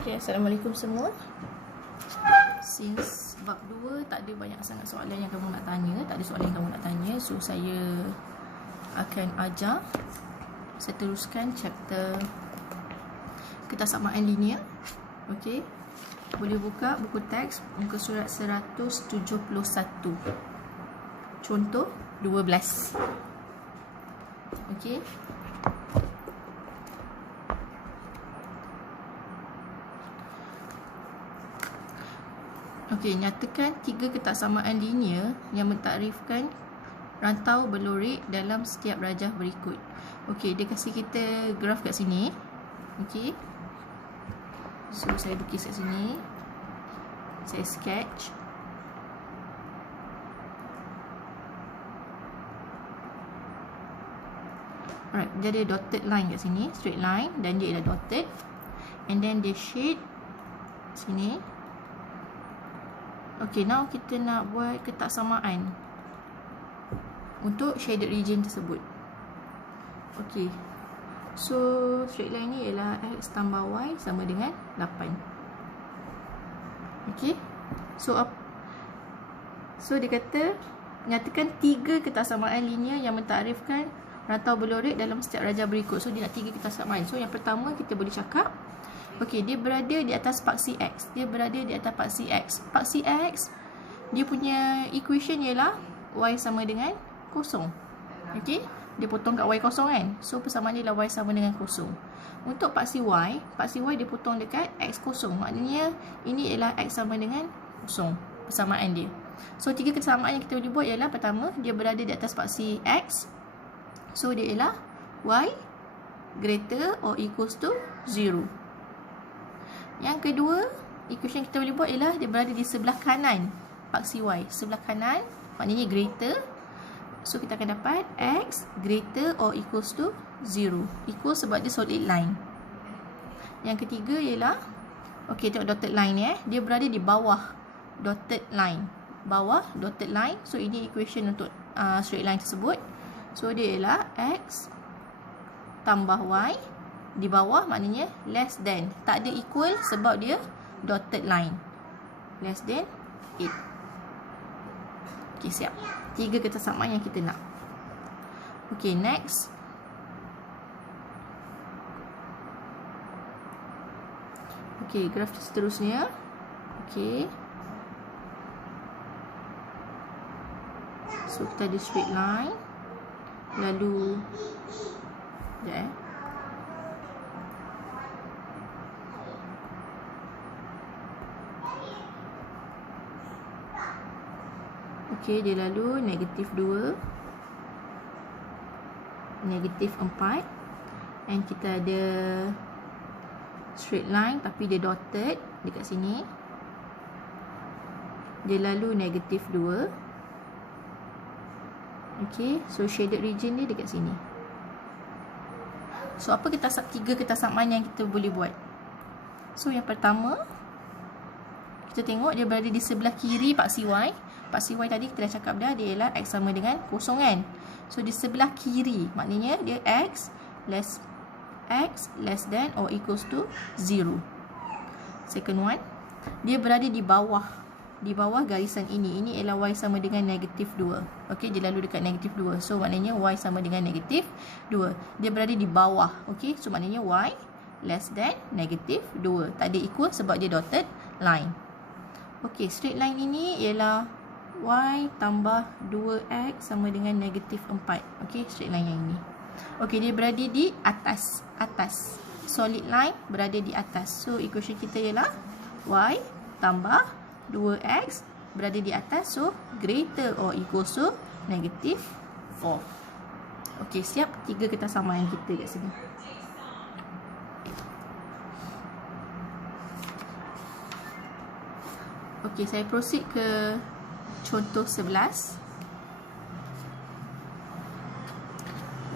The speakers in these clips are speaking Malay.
Okay, Assalamualaikum semua. Since bab 2 tak ada banyak sangat soalan yang kamu nak tanya, tak ada soalan yang kamu nak tanya, so saya akan ajar. Saya teruskan chapter ketaksamaan linear. Okey. Boleh buka buku teks muka surat 171. Contoh 12. Okey. Okey, nyatakan 3 ketaksamaan linear yang mentakrifkan rantau berlorek dalam setiap rajah berikut. Okey, dia kasih kita graf kat sini. Okey. So, saya lukis kat sini. Saya sketch. Alright, dia ada dotted line kat sini, straight line, dan dia ada dotted. And then dia shade sini. Okay, now kita nak buat ketaksamaan untuk shaded region tersebut. Okay, so straight line ni ialah x tambah y sama dengan 8. Okay, so dia kata nyatakan 3 ketaksamaan linear yang mentakrifkan rantau berlorek dalam setiap rajah berikut. So dia nak 3 ketaksamaan. So yang pertama kita boleh cakap, okey, dia berada di atas paksi X. Dia berada di atas paksi X. Paksi X, dia punya equation ialah Y sama dengan kosong. Okey, dia potong kat Y kosong kan. So persamaan dia ialah Y sama dengan kosong. Untuk paksi Y dia potong dekat X kosong. Maknanya ini ialah X sama dengan kosong. Persamaan dia. So 3 kesamaan yang kita boleh buat ialah pertama, dia berada di atas paksi X. So dia ialah Y greater or equals to 0. Yang kedua, equation kita boleh buat ialah dia berada di sebelah kanan paksi Y. Sebelah kanan maknanya greater. So kita akan dapat X greater or equals to 0. Equal sebab dia solid line. Yang ketiga ialah, okey, tengok dotted line ni dia berada di bawah dotted line. Bawah dotted line. So ini equation untuk straight line tersebut. So dia ialah X tambah Y di bawah maknanya less than. Tak ada equal sebab dia dotted line. Less than 8. Okey, siap. 3 ketaksamaan yang kita nak. Okey, next. Okey, graf seterusnya. Okey. So kita ada straight line. Lalu okey, dia lalu negatif 2, negatif 4, and kita ada straight line tapi dia dotted dekat sini. Dia lalu negatif 2. Okey, so shaded region dia dekat sini. So apa 3 ketaksamaan yang kita boleh buat? So yang pertama, kita tengok dia berada di sebelah kiri paksi Y. Paksi Y tadi kita dah cakap dah, dia ialah X sama dengan kosong kan. So di sebelah kiri maknanya dia X less than or equals to 0. Second one, dia berada di bawah garisan ini. Ini ialah Y sama dengan negatif 2. Okey, dia lalu dekat negatif 2. So maknanya Y sama dengan negatif 2. Dia berada di bawah. Okey, so maknanya Y less than negatif 2. Tak ada equal sebab dia dotted line. Okey, straight line ini ialah Y tambah 2X sama dengan negatif 4. Okey, straight line yang ini. Okey, dia berada di atas. Solid line berada di atas. So equation kita ialah Y tambah 2X berada di atas. So greater or equals to negatif 4. Okey, siap. 3 ketaksamaan kita kat sini. Okey, saya proceed ke contoh 11.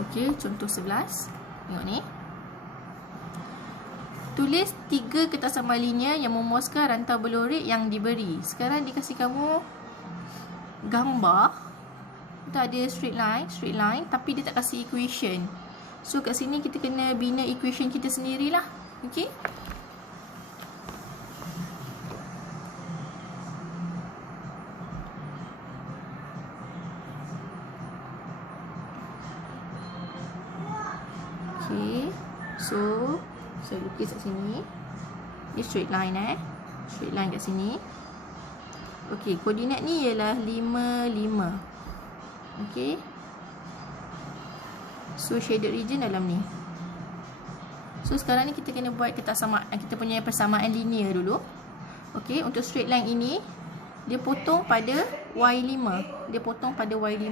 Okey, contoh 11. Tengok ni. Tulis 3 ketaksamaan linear yang memuaskan rantau berlorek yang diberi. Sekarang dikasih kamu gambar. Kita ada straight line, tapi dia tak kasih equation. So kat sini kita kena bina equation kita sendirilah. Okey. So lukis kat sini. Dia straight line straight line kat sini. Okey, koordinat ni ialah 5, 5. Okey. So shaded region dalam ni. So sekarang ni kita kena buat kita punya persamaan linear dulu. Okey, untuk straight line ini dia potong pada Y5. Dia potong pada Y5,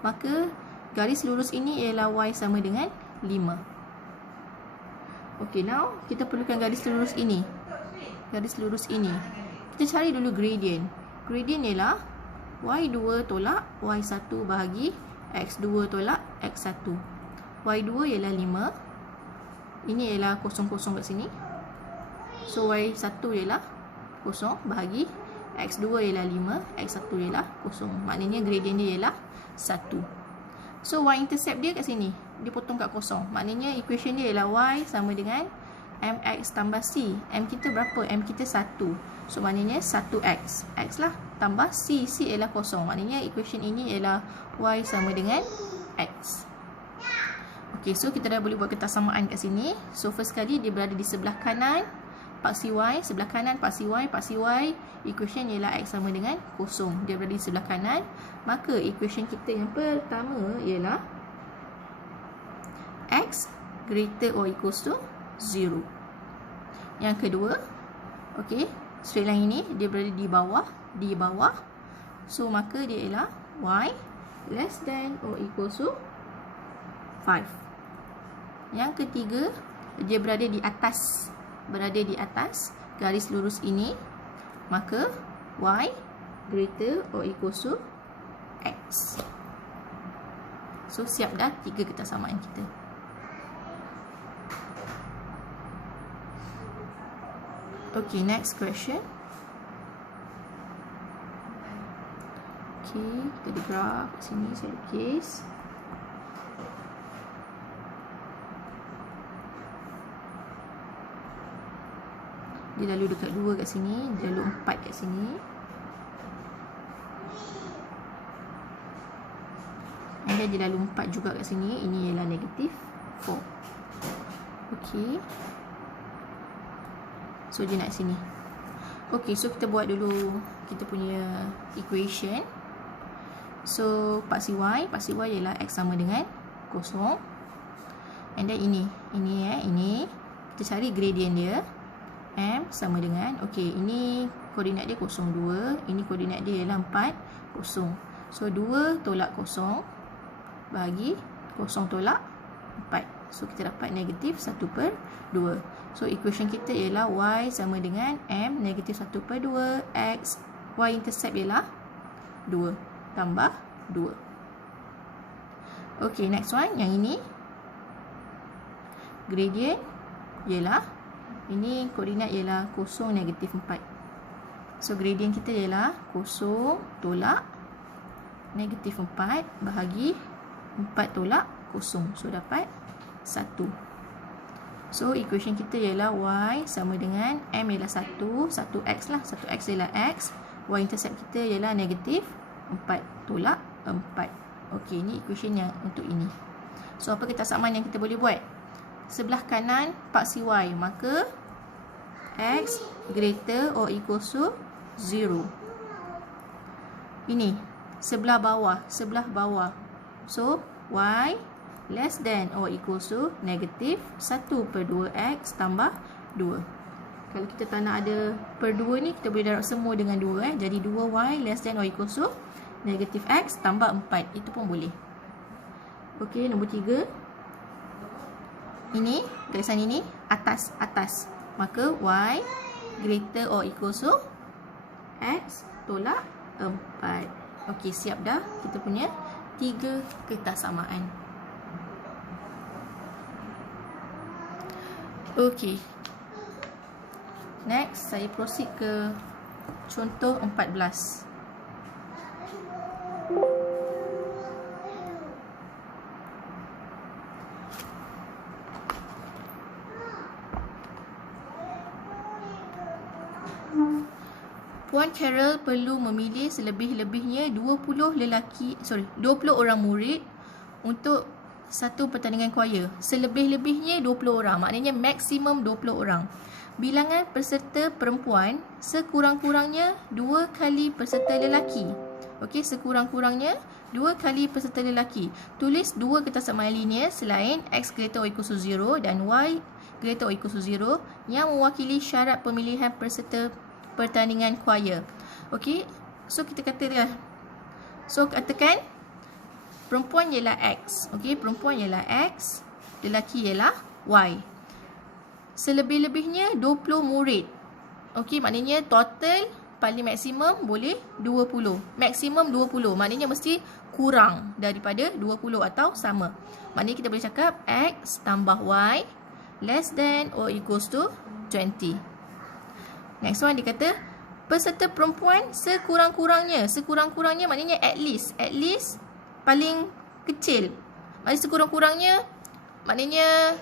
maka garis lurus ini ialah Y sama dengan 5. Okey, now kita perlukan garis lurus ini. Garis lurus ini. Kita cari dulu gradient. Gradient ialah Y2 tolak Y1 bahagi X2 tolak X1. Y2 ialah 5. Ini ialah 0, 0 kat sini. So Y1 ialah 0 bahagi X2 ialah 5, X1 ialah 0. Maknanya gradient dia ialah 1. So Y-intercept dia kat sini. Dia potong kat 0. Maknanya equation dia ialah Y sama dengan MX tambah C. M kita berapa? M kita 1. So maknanya 1X. X lah tambah C. C ialah 0. Maknanya equation ini ialah Y sama dengan X. Okay, so kita dah boleh buat ketersamaan kat sini. So first kali dia berada di sebelah kanan paksi Y. Sebelah kanan paksi Y. Paksi Y. Equation ialah X sama dengan 0. Dia berada di sebelah kanan. Maka equation kita yang pertama ialah X greater or equals to 0. Yang kedua, okey, straight line ini dia berada di bawah. So maka dia ialah Y less than or equals to 5. Yang ketiga, dia berada di atas garis lurus ini. Maka Y greater or equals to X. So siap dah 3 ketersamaan kita. Okay, next question. Okay, kita ada graf kat sini, saya lukis. Dia lalu dekat 2 kat sini, dia lalu 4 kat sini. And then dia lalu 4 juga kat sini. Ini ialah negatif 4. Okay. So dia nak sini. Okay, so kita buat dulu kita punya equation. So paksi Y ialah X sama dengan 0. And then ini kita cari gradient dia. M sama dengan, okay, ini koordinat dia 0,2. Ini koordinat dia ialah 4, 0. So 2 tolak 0 bahagi 0 tolak 4. So kita dapat negatif 1/2. So equation kita ialah Y sama dengan M negatif 1/2 X. Y intercept ialah 2 tambah 2. Okay, next one. Yang ini gradient ialah, ini koordinat ialah 0, negatif 4. So gradient kita ialah 0 tolak negatif 4 bahagi 4 tolak 0. So dapat 1. So equation kita ialah Y sama dengan M ialah 1, 1X lah. 1X ialah X. Y intercept kita ialah negatif 4 tolak 4. Okey, ini equation yang untuk ini. So apa ketersamaan yang kita boleh buat? Sebelah kanan paksi Y, maka X greater or equals to 0. Ini sebelah bawah. So Y less than or equals to negatif 1/2X tambah 2. Kalau kita tak nak ada per 2 ni, kita boleh darab semua dengan 2. Jadi 2Y less than or equals to negatif X tambah 4. Itu pun boleh. Okey, nombor 3. Ini, garisan ini atas. Maka Y greater or equals to X tolak 4. Okey, siap dah kita punya 3 ketersamaan. Okey. Next, saya proceed ke contoh 14. Puan Carol perlu memilih selebih-lebihnya 20 orang murid untuk satu pertandingan choir. Selebih-lebihnya 20 orang. Maknanya maksimum 20 orang. Bilangan peserta perempuan sekurang-kurangnya 2 kali peserta lelaki. Okey, sekurang-kurangnya 2 kali peserta lelaki. Tulis 2 ketasama linear selain x greater or equal to 0 dan y greater or equal to 0 yang mewakili syarat pemilihan peserta pertandingan choir. Okey, so kita katakan. So katakan perempuan ialah x. Okey, perempuan ialah x, lelaki ialah y. Selebih-lebihnya 20 murid. Okey, maknanya total paling maksimum boleh 20. Maksimum 20. Maknanya mesti kurang daripada 20 atau sama. Maknanya kita boleh cakap x tambah y less than or equals to 20. Next one dia kata peserta perempuan sekurang-kurangnya. Sekurang-kurangnya maknanya at least. At least paling kecil. Maknanya sekurang-kurangnya maknanya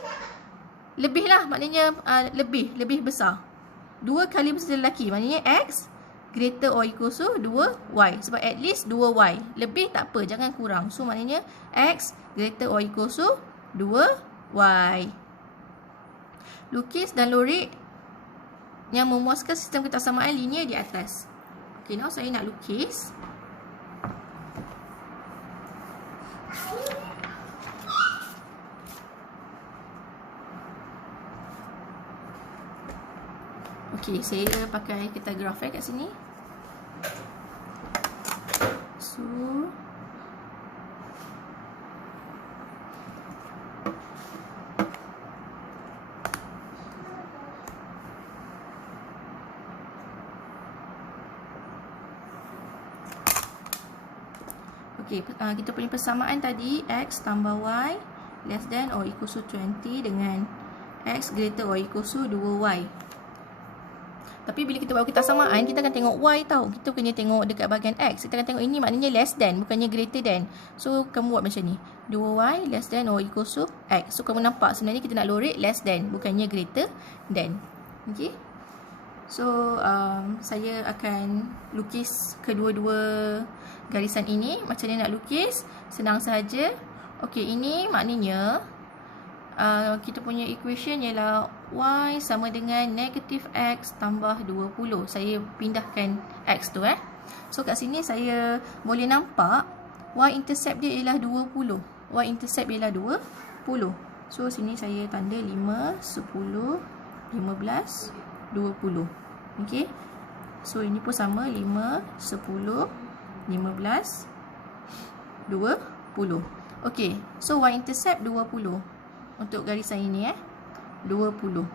lebih lah. Maknanya lebih besar. 2 kali peserta lelaki. Maknanya x greater or equals to 2y. Sebab at least 2y. Lebih tak apa. Jangan kurang. So maknanya x greater or equals to 2y. Lukis dan lorek yang memuaskan sistem ketaksamaan linear di atas. Okay, now saya nak lukis. Okay, saya pakai kertas graf kat sini. So kita punya persamaan tadi x tambah y less than or equal to 20 dengan x greater or equal to 2y. Tapi bila kita buat ketaksamaan, kita akan tengok y tau. Kita kena tengok dekat bahagian x. Kita akan tengok ini maknanya less than, bukannya greater than. So kamu buat macam ni, 2y less than or equal to x. So kamu nampak sebenarnya kita nak lorek less than, bukannya greater than. Okay. So saya akan lukis kedua-dua garisan ini. Macam mana nak lukis? Senang sahaja. Okey, ini maknanya kita punya equation ialah y sama dengan negatif x tambah 20. Saya pindahkan x tu So kat sini saya boleh nampak y intercept dia ialah 20. Y intercept ialah 20. So sini saya tanda 5, 10, 15, 20. Okey. So ini pun sama, 5, 10, 15, 20. Okey. So y intercept 20 untuk garisan ini 20.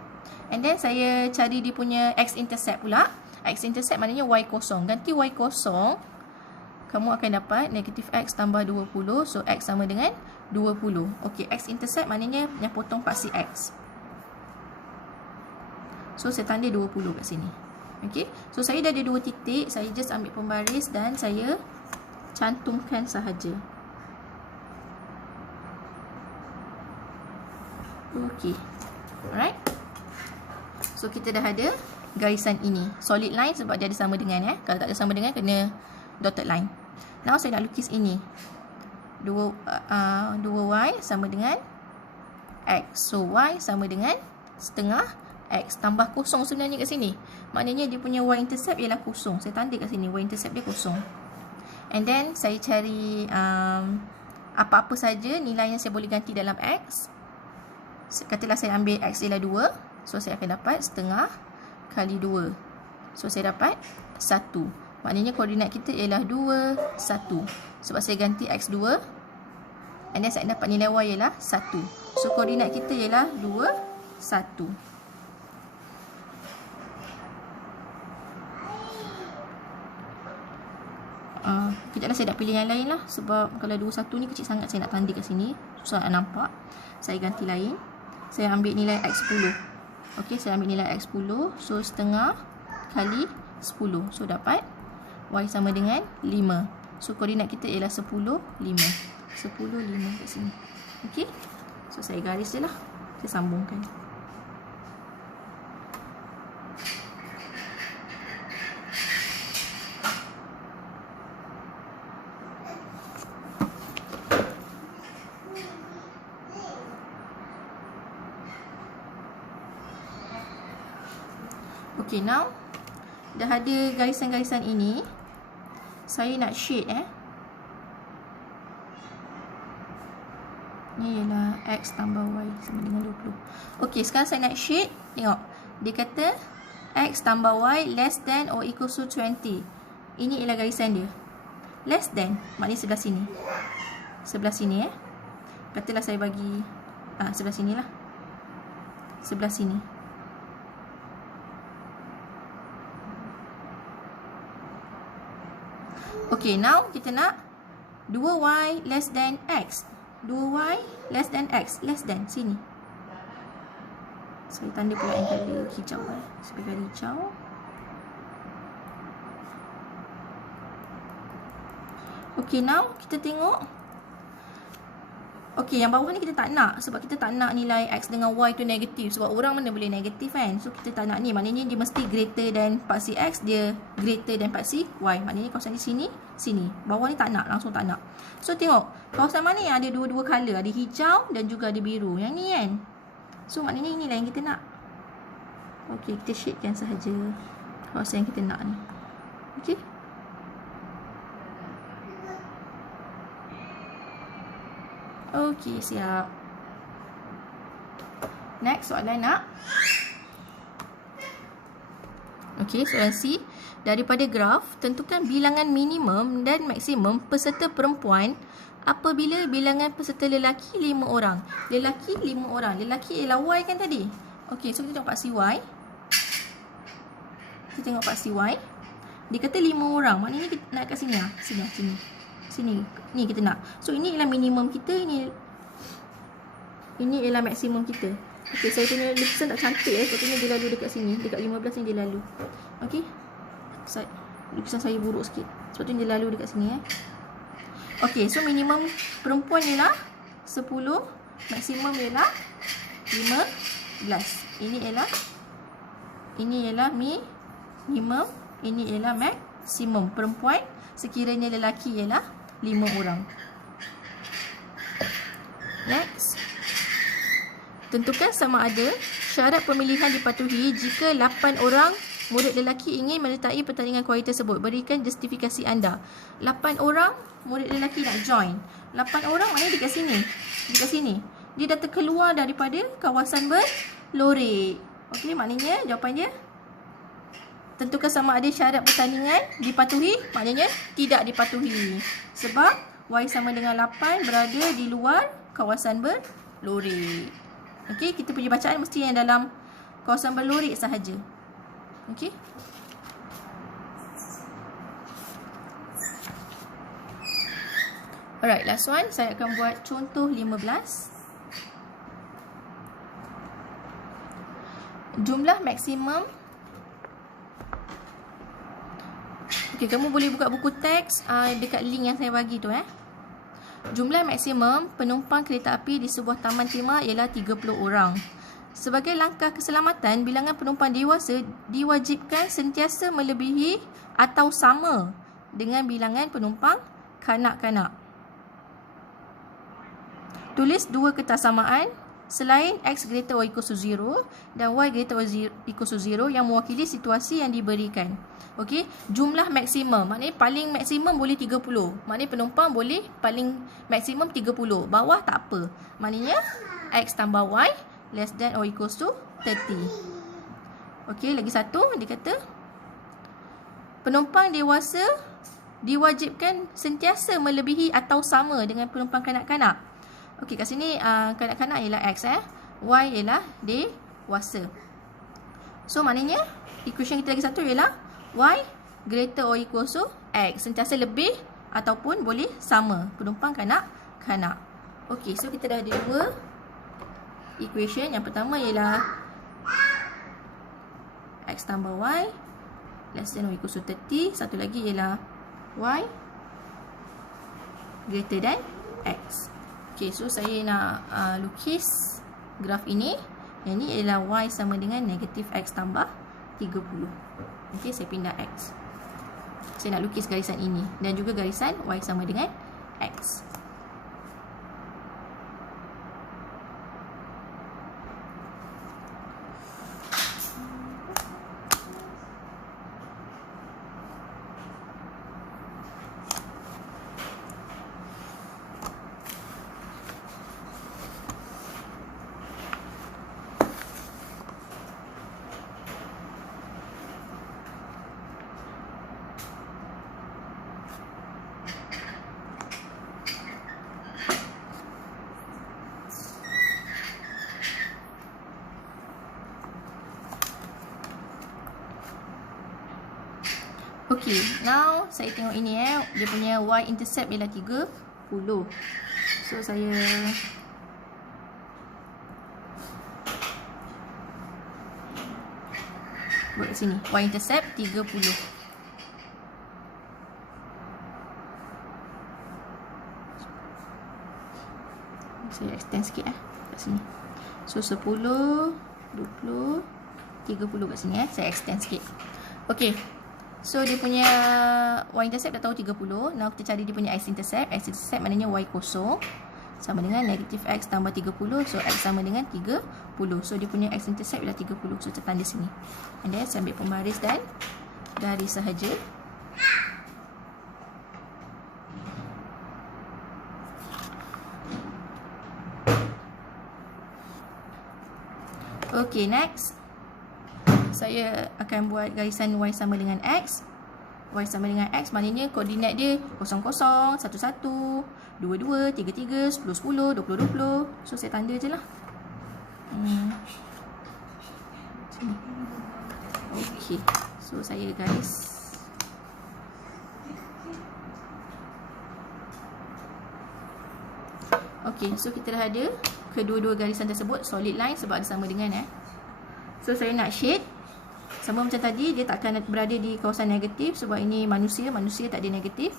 And then saya cari dia punya x intercept pula. X intercept maknanya y kosong. Ganti y kosong, kamu akan dapat negatif x tambah 20. So x sama dengan 20. Okey, x intercept maknanya yang potong paksi x. So saya tanda 20 kat sini. Okey. So saya dah ada 2 titik. Saya just ambil pembaris dan saya cantumkan sahaja. Okey. Alright. So kita dah ada garisan ini. Solid line sebab dia ada sama dengan Kalau tak ada sama dengan kena dotted line. Now saya nak lukis ini. 2y sama dengan x. So y sama dengan setengah x tambah kosong sebenarnya kat sini. Maknanya dia punya y intercept ialah kosong. Saya tanda kat sini y intercept dia kosong. And then saya cari apa-apa saja nilai yang saya boleh ganti dalam x. Katalah saya ambil x ialah 2. So saya akan dapat setengah kali 2. So saya dapat 1. Maknanya koordinat kita ialah 2, 1. Sebab saya ganti x 2. And then saya dapat nilai y ialah 1. So koordinat kita ialah 2, 1. Kejaplah saya nak pilih yang lain lah. Sebab kalau 2, 1 ni kecil sangat, saya nak tanda kat sini, susah nak nampak. Saya ganti lain. Saya ambil nilai x10. Okey, saya ambil nilai x10. So setengah kali 10. So dapat y sama dengan 5. So koordinat kita ialah 10, 5. 10, 5 kat sini. Okey. So saya garis je lah. Saya sambungkan. Okay, now dah ada garisan-garisan ini. Saya nak shade ni ialah X tambah Y sama dengan 20. Okay, sekarang saya nak shade. Tengok, dia kata X tambah Y less than or equal to 20. Ini ialah garisan dia. Less than, maknanya sebelah sini. Sebelah sini katalah saya bagi sebelah sini lah. Sebelah sini. Okay, now kita nak 2Y less than X. 2Y less than X. Less than, sini. Saya tanda pula yang color hijau. Saya bagi hijau. Okay, now kita tengok. Okay, yang bawah ni kita tak nak. Sebab kita tak nak nilai X dengan Y tu negatif. Sebab orang mana boleh negatif kan. So, kita tak nak ni. Maknanya dia mesti greater than paksi X. Dia greater than paksi Y. Maknanya kawasan di sini, sini. Bawah ni tak nak. Langsung tak nak. So, tengok. Kawasan mana yang ada dua-dua colour. Ada hijau dan juga ada biru. Yang ni kan. So, maknanya inilah yang kita nak. Okay, kita shadekan sahaja kawasan yang kita nak ni. Okay. Okey, siap. Next, soalan nak. Okey, soalan C. Daripada graf, tentukan bilangan minimum dan maksimum peserta perempuan apabila bilangan peserta lelaki 5 orang. Lelaki 5 orang. Lelaki ialah Y kan tadi? Okey, so kita tengok paksi Y. Kita tengok paksi Y. Dia kata 5 orang. Maknanya kita nak kat sini lah. Sini lah, sini. Sini. Ni kita nak. So, ini ialah minimum kita. Ini ialah maksimum kita. Okey, saya punya lukisan tak cantik Sepatutnya dia lalu dekat sini. Dekat 15 ni dia lalu. Okey. Lukisan saya buruk sikit. Sepatutnya dia lalu dekat sini Okey, so minimum perempuan ialah 10. Maksimum ialah 15. Ini ialah minimum. Ini ialah maksimum. Perempuan sekiranya lelaki ialah 5 orang. Next. Tentukan sama ada syarat pemilihan dipatuhi jika 8 orang murid lelaki ingin menyertai pertandingan kualiti tersebut. Berikan justifikasi anda. 8 orang murid lelaki nak join. 8 orang maknanya dekat sini. Dekat sini. Dia dah terkeluar daripada kawasan berlorek. Okey, maknanya jawapan dia tentukan sama ada syarat pertandingan dipatuhi, maknanya tidak dipatuhi. Sebab Y sama dengan 8 berada di luar kawasan berlorek. Okey, kita punya bacaan mesti yang dalam kawasan berlorek sahaja. Okey. Alright, last one. Saya akan buat contoh 15. Jumlah maksimum. Okay, kamu boleh buka buku teks dekat link yang saya bagi tu Jumlah maksimum penumpang kereta api di sebuah taman khemah ialah 30 orang. Sebagai langkah keselamatan, bilangan penumpang dewasa diwajibkan sentiasa melebihi atau sama dengan bilangan penumpang kanak-kanak. Tulis dua ketersamaan selain X greater or equal to 0 dan Y greater or equal to 0 yang mewakili situasi yang diberikan. Okey, jumlah maksimum. Maknanya paling maksimum boleh 30. Maknanya penumpang boleh paling maksimum 30. Bawah tak apa. Maknanya X tambah Y less than or equals to 30. Okey, lagi satu. Dia kata penumpang dewasa diwajibkan sentiasa melebihi atau sama dengan penumpang kanak-kanak. Okey, kat sini kanak-kanak ialah X Y ialah dewasa. So maknanya equation kita lagi satu ialah Y greater or equal to X. Sentiasa lebih ataupun boleh sama penumpang kanak-kanak. Okey, so kita dah ada dua equation. Yang pertama ialah X tambah Y less than or equal to 30. Satu lagi ialah Y greater than X. Okey, so saya nak lukis graf ini. Yang ni ialah Y sama dengan negatif X tambah 30. Okey, saya pindah X. Saya nak lukis garisan ini. Dan juga garisan Y sama dengan X. Okay, now saya tengok ini dia punya y-intercept ialah 30. So saya buat kat sini, y-intercept 30. Saya extend sikit kat sini. So 10, 20, 30 kat sini saya extend sikit. Okay, so dia punya y-intercept dah tahu 30. Now kita cari dia punya x-intercept. X-intercept maknanya y kosong sama dengan negatif x tambah 30. So x sama dengan 30. So dia punya x-intercept ialah 30. So kita tanda sini. And then saya ambil pembaris dan garis sahaja. Okay, next saya akan buat garisan y sama dengan x. Y sama dengan x maknanya koordinat dia 00, 11, 22, 33, 10, 10, 20, 20. So saya tanda je lah. Sini. Okay, so saya garis. Okay, so kita dah ada kedua-dua garisan tersebut solid line sebab ada sama dengan So saya nak shade sama macam tadi, dia tak akan berada di kawasan negatif sebab ini manusia tak ada negatif.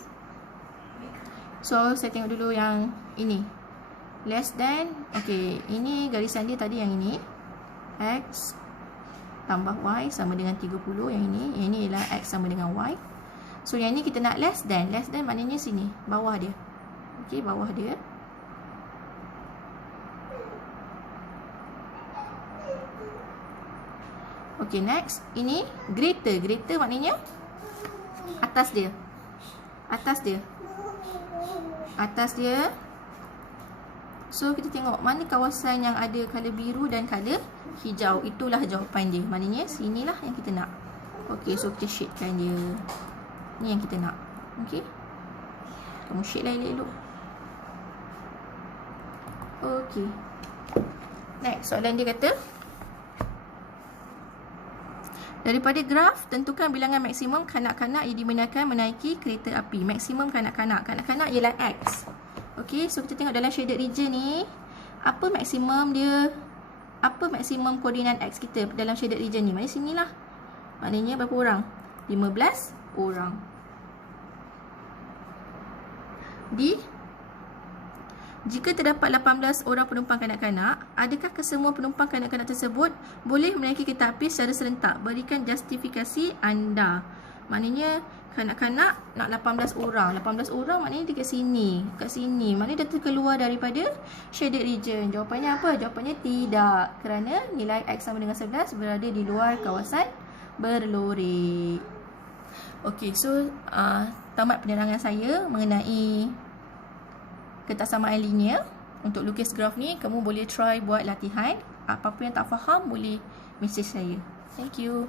So saya tengok dulu yang ini less than. Okay, ini garisan dia tadi yang ini x tambah y sama dengan 30. Yang ini ialah x sama dengan y. So yang ini kita nak less than maknanya sini, bawah dia. Okay, bawah dia. Okay, next. Ini greater. Greater maknanya atas dia. Atas dia. Atas dia. So, kita tengok mana kawasan yang ada color biru dan color hijau. Itulah jawapan dia. Maknanya sinilah yang kita nak. Okay, so kita shadekan dia. Ni yang kita nak. Okay. Kamu shade lah elok-elok. Okay. Next, soalan dia kata, daripada graf, tentukan bilangan maksimum kanak-kanak yang digunakan menaiki kereta api. Maksimum kanak-kanak. Kanak-kanak ialah X. Okey, so kita tengok dalam shaded region ni, apa maksimum dia, apa maksimum koordinat X kita dalam shaded region ni? Maknanya sinilah. Maknanya berapa orang? 15 orang. Jika terdapat 18 orang penumpang kanak-kanak, adakah kesemua penumpang kanak-kanak tersebut boleh menaiki kereta api secara serentak? Berikan justifikasi anda. Maknanya kanak-kanak nak 18 orang. 18 orang maknanya dekat sini. Kat sini. Maknanya dia terkeluar daripada shaded region. Jawapannya apa? Jawapannya tidak. Kerana nilai X sama dengan 11 berada di luar kawasan berlori. Okey, so tamat penerangan saya mengenai ketaksamaan linear. Untuk lukis graf ni, kamu boleh try buat latihan. Apa-apa yang tak faham boleh message saya. Thank you.